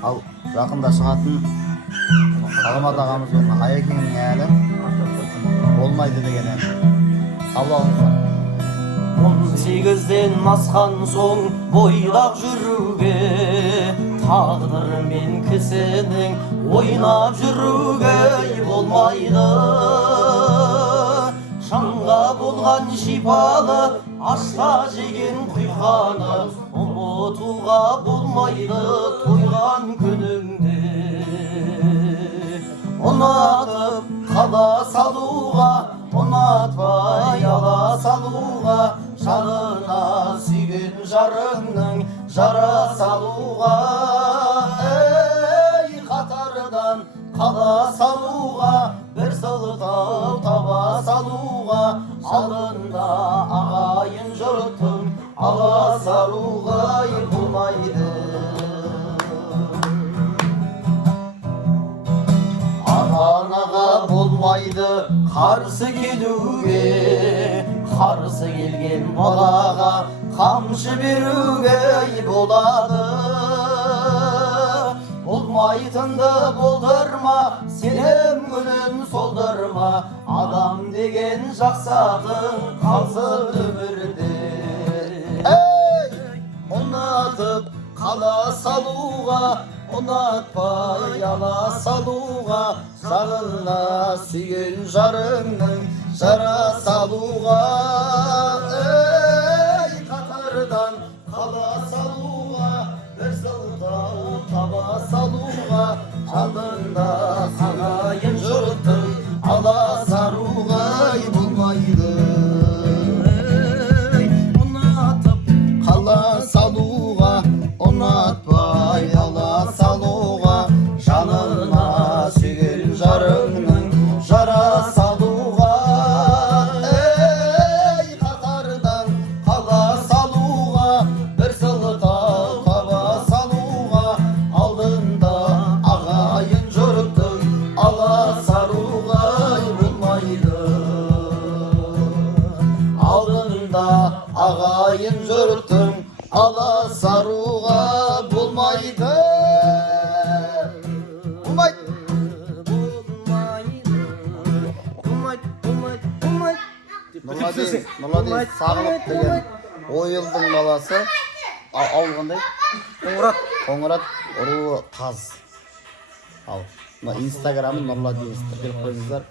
Ал жақында шығатын Саламат ағамыздың Аякеңнің әні болмайды деген ән. Қабыл алыңыздар. 18-ден асқан соң бойлап жүруге, тағдырмен кісінің ойнап жүруге болмайды. Жанға болған шипалы, ашта жеген құйқаны ұмытуға болмайды тойған күніңде. Ұнатып қала салуға, ұнатпай ала салуға, жанына сүйген жарыңның жара салуға, ей қатардан қала салуға, бір сылтау таба салуға, алдында ағайын жұртың ала салуға болмайды. Ата-анаға болмайды қарсы келуге, қарсы келген балаға қамшы беруге болады. Болмайтынды болдырма, сенім күнін солдырма, адам деген жақсатың қалсын өмірде. Ей, ұнатып қала салуға, ұнатпай ала салуға, жанына сүйген жарыңның жара салуға, ей қатардан қала салуға, бір сылтау таба салуға, жанында ағайын жұртың ала салуға болмайды. Ұнатып қала салуға, ұнатпай ала салуға, жанына сүйген жарыңның жара салуға, ей қатардан қала салуға, бір сылтау таба салуға, алдында ағайын жұртың ала салуға болмайды. Алдында ағайын жұртың ала салуға болмайды. Нұрладен Сағынып деген Ойылдың баласы. Ауыл қандай? Қоңырат руы Қаз. Ал инстаграмы Нұрладен тіркеліп қойыңыздар.